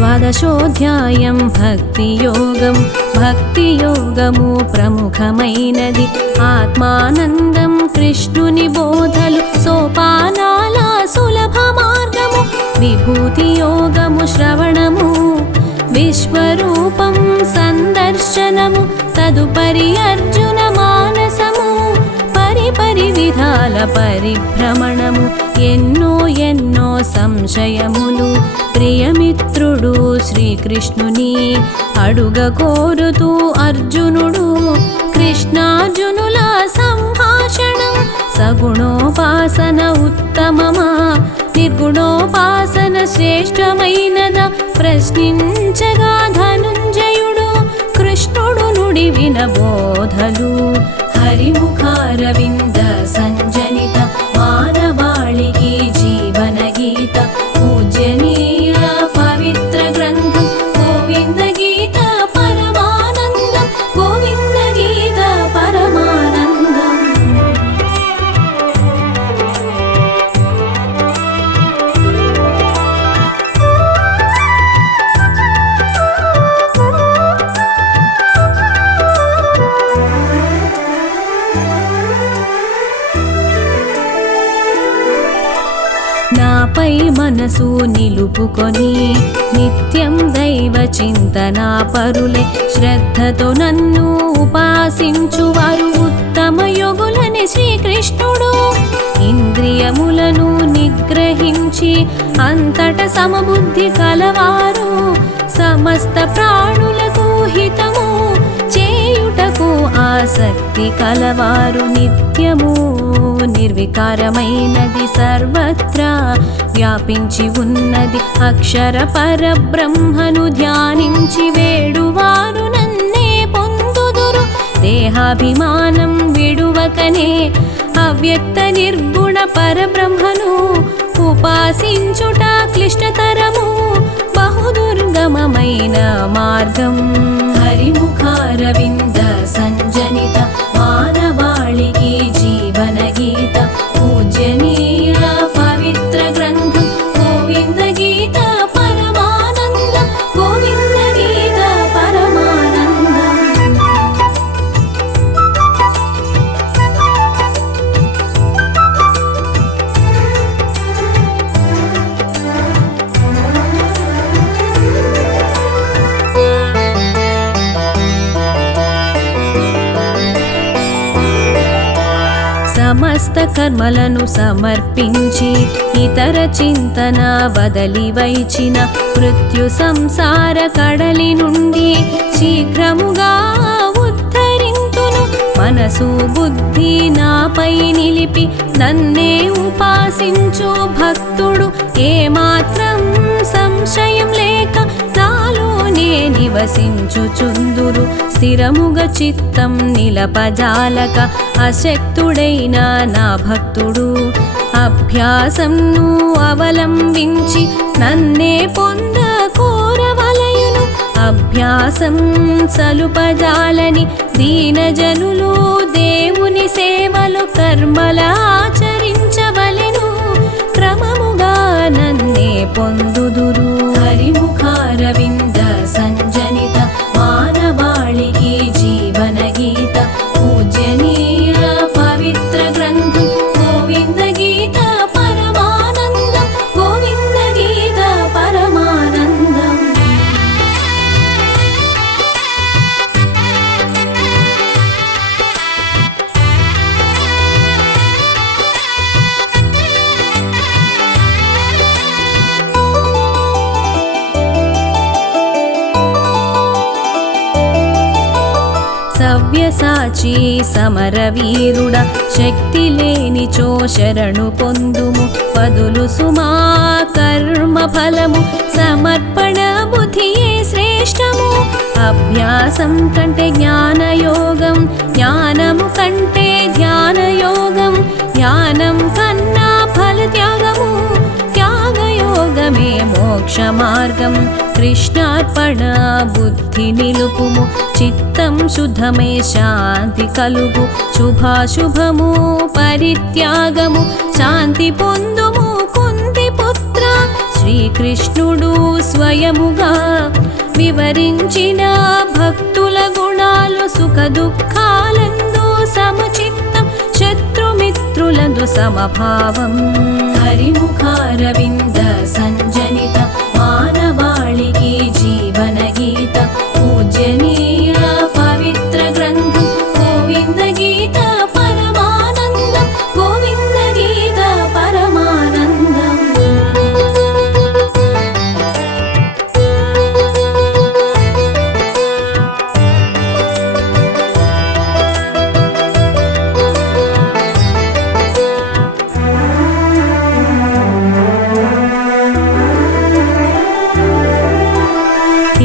ద్వాదశోధ్యాయం భక్తియోగం భక్తియోగము ప్రముఖమైనది ఆత్మానందం కృష్ణుని బోధలు సోపానాల సులభ మార్గము విభూతి యోగము శ్రవణము విశ్వరూపం సందర్శనము తదుపరి అర్జున మానసము పరిపరి విధాల పరిభ్రమణము ఎన్నో ఎన్నో సంశయములు ప్రియమిత్రుడు శ్రీకృష్ణుని అడుగ కోరుతూ అర్జునుడు కృష్ణార్జునుల సంభాషణం సగుణోపాసన ఉత్తమమా నిర్గుణోపాసన శ్రేష్టమైనదా ప్రశ్నించగా ధనుంజయుడు కృష్ణుడు నుడి వినబోధలు హరిముఖారవింద సంజనిత మానవాళికి జీవన గీత పూజనీయ పవిత్ర గ్రంథం గోవింద గీత పరమానందం గోవింద గీత పరమానందం. నాపై మనసు నిలుపుకొని నిత్యం దైవ చింతన పరులే శ్రద్ధతో నన్ను ఉపాసించువారు ఉత్తమ యోగులని శ్రీకృష్ణుడు ఇంద్రియములను నిగ్రహించి అంతట సమబుద్ధి కలవారు సమస్త ప్రాణులకు హితము చేయుటకు ఆసక్తి కలవారు నిత్యము నిర్వికారమైనది సర్వత్రా వ్యాపించి ఉన్నది అక్షర పరబ్రహ్మను ధ్యానించి వేడువారు నన్నే పొందుదురు దేహాభిమానం విడువకనే అవ్యక్త నిర్గుణ పరబ్రహ్మను ఉపాసించుట క్లిష్టతరము బహుదుర్గమమైన మార్గం హరిముఖారవింద సంజనిత మానవాళికి జీవన గీత పూజనీయ పవిత్ర గ్రంథం గోవింద గీత పరమానందం గోవింద గీత పరమానందం. సమస్త కర్మలను సమర్పించి ఇతర చింతన వదలి వైచిన మృత్యు సంసార కడలి నుండి శీఘ్రముగా ఉద్ధరింతును మనసు బుద్ధి నాపై నిలిపి నన్నే ఉపాసించు భక్తుడు ఏమాత్రం సంశయం లేక నాలోనే నివసించుచుందురు స్థిరముగా చిత్తం నిలపజాలక అశక్తుడైన నా భక్తుడు అభ్యాసంను అవలంబించి నన్నే పొంద కోరవలయును అభ్యాసం సలుపజాలని దీనజనులు దేవుని సేవలు కర్మల ఆచరించవలెను క్రమముగా నన్నే పొందుదురు హరిముఖారవింద సంజనిత మానవాళికి జీవన గీత పూజనీయ పవిత్ర గ్రంథం గోవింద గీత పరమానందం గోవింద గీత పరమానందం. సవ్యసాచి సమరవీరుడ శక్తి లేనిచో శరణు పొందుము పదులు సుమా కర్మ ఫలము సమర్పణ బుద్ధియే శ్రేష్టము అభ్యాసం కంటే జ్ఞానయోగం జ్ఞానము కంటే ధ్యానయోగం ధ్యానం కన్నా ఫల త్యాగము త్యాగయోగమే మోక్ష మార్గం కృష్ణార్పణ బుద్ధి నిలుపుము చిత్తం శుద్ధమే శాంతి కలుగు శుభాశుభము పరిత్యాగము శాంతి పొందుము కుంతి పుత్ర శ్రీకృష్ణ కృష్ణుడు స్వయముగా వివరించిన భక్తుల గుణాలు సుఖ దుఃఖాలందు సమచిత్తం శత్రుమిత్రులందు సమభావం హరిముఖారవింద సంజనిత మానవాళికి జీవన గీత పూజనీయ పవిత్ర గ్రంథం గోవింద గీత పరమానందం గోవింద గీత పరమానందం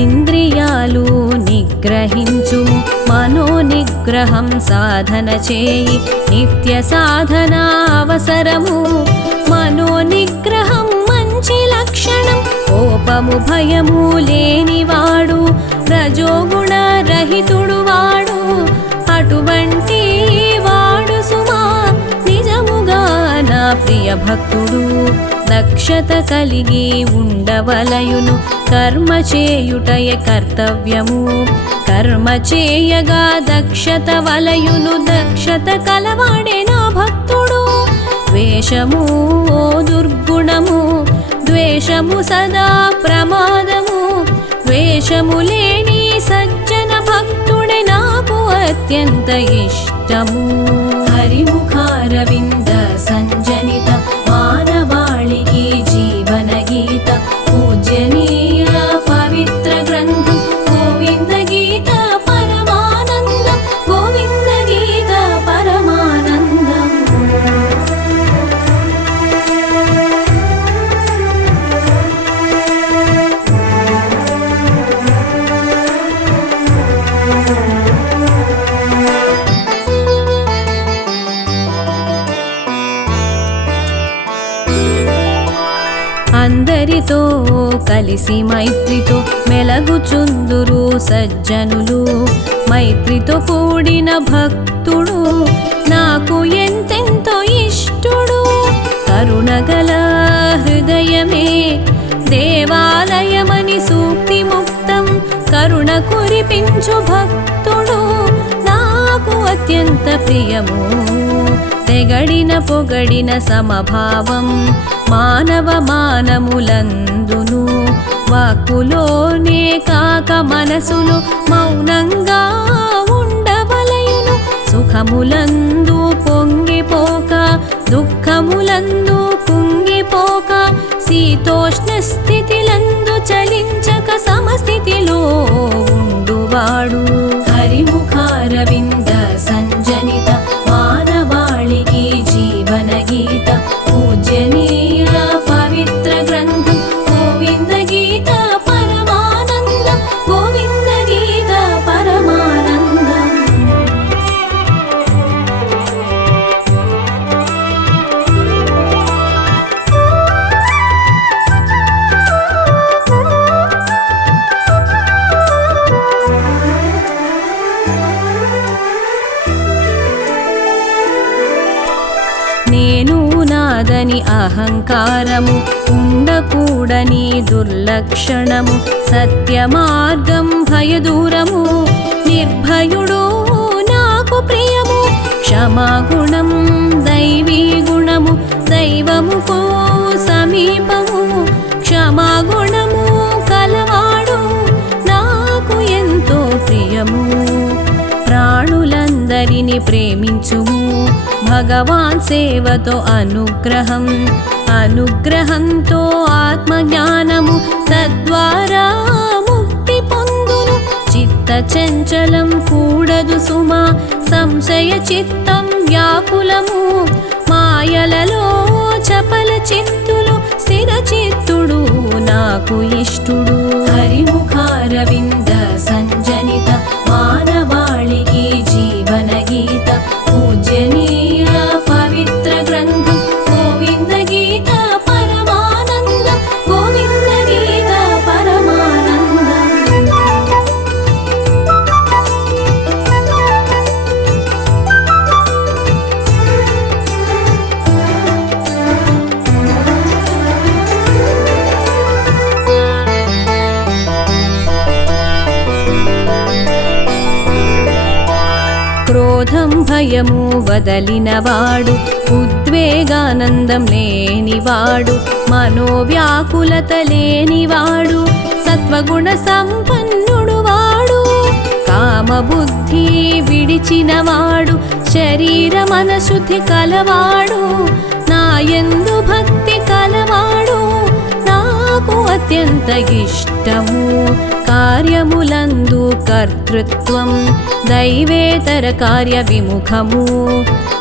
ఇంద్రియాలు నిగ్రహించుము మనో నిగ్రహం సాధన చేయి నిత్య సాధన అవసరము మనో నిగ్రహం మంచి లక్షణం కోపము భయము లేనివాడు రజోగుణ రహితుడు వాడు అటువంటి వాడు సుమా నిజముగా నా ప్రియ భక్తుడు దక్షత కలిగి ఉండవలయును కర్మ చేయుటయ కర్తవ్యము కర్మ చేయగా దక్షత వలయును దక్షత కలవాడే నా భక్తుడు ద్వేషము ఓ దుర్గుణము ద్వేషము సదా ప్రమాదము ద్వేషము లేని సజ్జన భక్తుడే నాకు అత్యంత ఇష్టము హరిముఖారవింద సంజనిత మానవాళికి జీవన గీత పూజనీయ పవిత్ర గ్రంథం గోవింద గీత పరమానందం గోవింద గీత పరమానందం అందరితో కలిసి మైత్రితో మెలగుచుందురు సజ్జనులు మైత్రితో కూడిన భక్తుడు నాకు ఎంతెంతో ఇష్టుడు కరుణగల హృదయమే దేవాలయమని సూక్తి ముక్తం కరుణ కురిపించు భక్తుడు నాకు అత్యంత ప్రియము తెగడిన పొగడిన సమభావం మానవ మానములందును వాక్కులోనే కాక మనసులు మౌనంగా ఉండవలయును సుఖములందు పొంగిపోక దుఃఖములందు కుంగిపోక శీతోష్ణ స్థితిలందు చలించక సమస్థితిలో ఉండువాడు హరిముఖారవింద సంజనిత మానవాళికి జీవన గీత పూజనీయ పవిత్ర గ్రంథం గోవింద గీత పరమానందం గోవింద గీత పరమానందం నేను నాదని అహంకారము ఉండకూడని దుర్లక్షణము సత్య మార్గం భయదూరము నిర్భయుడు నాకు ప్రియము క్షమాగుణం దైవీ గుణము దైవముకు సమీపము క్షమాగుణము కలవాడు నాకు ఎంతో ప్రియము ప్రాణులందరిని ప్రేమించుము భగవాన్ సేవతో అనుగ్రహం అనుగ్రహంతో ఆత్మజ్ఞానము తద్వారా ముక్తి పొందును చిత్త చంచలం కూడదు సుమా సంశయ చిత్తం వ్యాకులము మాయలలో చపల చిత్తులు స్థిర చిత్తుడు నాకు ఇష్టుడు హరిముఖారవింద సంజనిత మానవాళికి జీవన గీత పూజనీయ పవిత్ర గ్రంథం గోవింద గీత పరమానందం గోవింద గీత పరమానందం భయము వదలినవాడు, ఉద్వేగానందం లేనివాడు, మనోవ్యాకులత లేనివాడు, సత్వగుణ సంపన్నుడు వాడు, కామబుద్ధి విడిచినవాడు, శరీర మనశుద్ధి కలవాడు, నాయందు భక్తి కలవాడు, నాకు అత్యంత ఇష్టము, కార్యములందు కర్తృత్వం, దైవేతర కార్య విముఖము,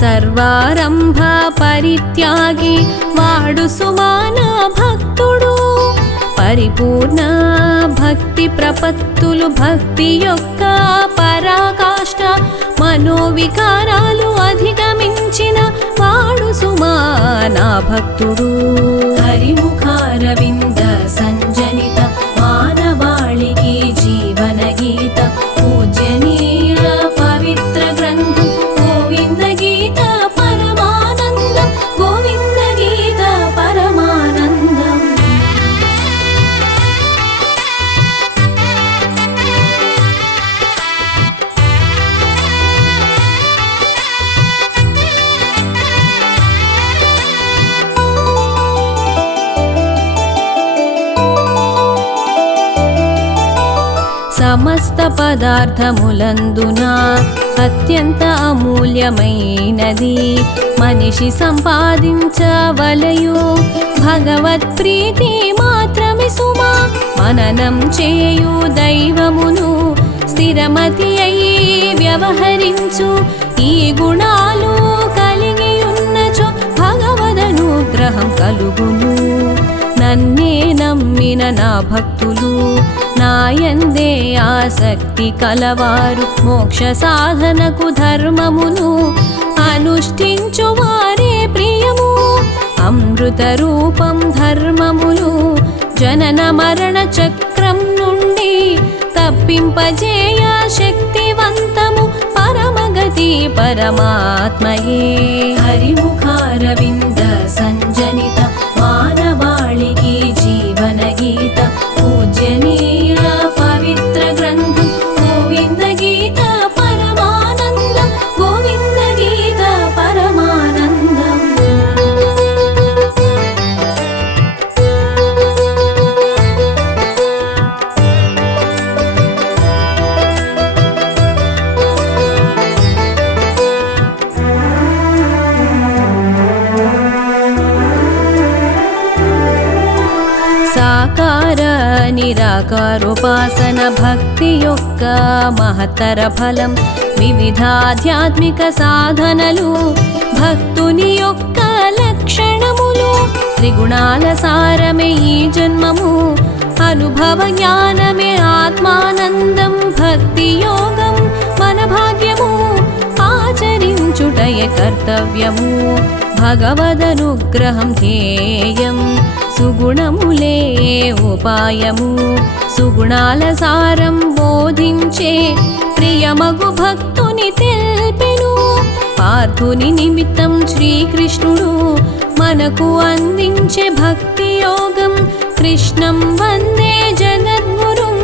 సర్వారంభ పరిత్యాగి వాడు సుమాన భక్తుడు, పరిపూర్ణ భక్తి ప్రపత్తులు, భక్తి యొక్క పరాకాష్ట, మనోవికారాలు అధిగమించిన వాడు సుమాన భక్తుడు. హరిముఖారవింద సంజనిత మానవాళికి జీవన గీత, పూజనీయ పవిత్ర గ్రంథం, గోవింద గీత పరమానందం, గోవింద గీత పరమానందం. సమస్త పదార్థములందున అత్యంత అమూల్యమైనది మనిషి సంపాదించవలయు భగవత్ ప్రీతి మాత్రమే సుమా. మననం చేయు దైవమును స్థిరమతి అయి వ్యవహరించు, ఈ గుణాలు కలిగి ఉన్నచో భగవదనుగ్రహం కలుగును. నన్నే నమ్మిన నా భక్తులు, నాయందే ఆసక్తి కలవారు, మోక్ష సాధనకు ధర్మమును అనుష్ఠించు వారే ప్రియము. అమృత రూపం ధర్మములు జనన మరణ చక్రం నుండి తప్పింపజేయ శక్తివంతము, పరమగతి పరమాత్మయే. హరిముఖారవింద సంజనిత మానవాళికి జీవన గీత, పూజనీయ పవిత్ర గ్రంథం, గోవింద గీత పరమానందం, గోవింద గీత పరమానందం. సాకార నిరాకారోపాసన భక్తి యొక్క మహత్తర ఫలం, వివిధాధ్యాత్మిక సాధనలు భక్తుని యొక్క లక్షణములు, త్రిగుణాల సారమే ఈ జన్మము, అనుభవ జ్ఞానమే ఆత్మానందం, భక్తి యోగం మన భాగ్యము, ఆచరించుటయ కర్తవ్యము, భగవదనుగ్రహం ధ్యేయం, సుగుణములే ఉపాయము, సుగుణాల సారం బోధించే ప్రియమగు భక్తుని తెల్పెను. పార్థుని నిమిత్తం శ్రీకృష్ణుడు మనకు అందించే భక్తి యోగం, కృష్ణం వందే జగద్గురుం,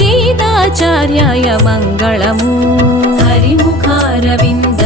గీతాచార్యాయ మంగళము. హరిముఖారవింద